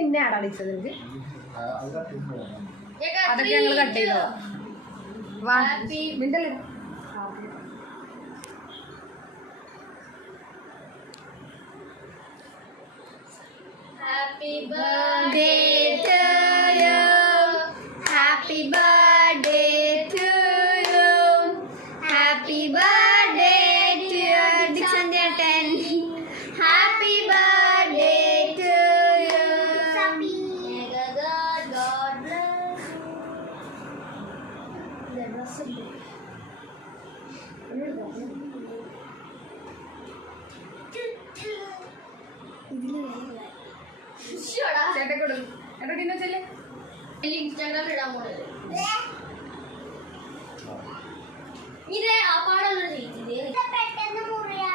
എന്നാണ് അടിച്ചത് അതൊക്കെ ഞങ്ങൾ കട്ട് ചെയ്തോ മിണ്ടല്ലേ Happy birthday to you. Happy birthday to you. Happy birthday to Dixon 10. Happy birthday to you. May God bless you. ചേട്ടൻ കൊടുക്കും ചേട്ടാ തിന്നെ ചെല്ലേ ഇൻസ്റ്റാഗ്രാമിൽ ഇടാൻ പോണത് ഇത് ആ പാടുള്ള പെട്ടെന്ന് മുറിയാ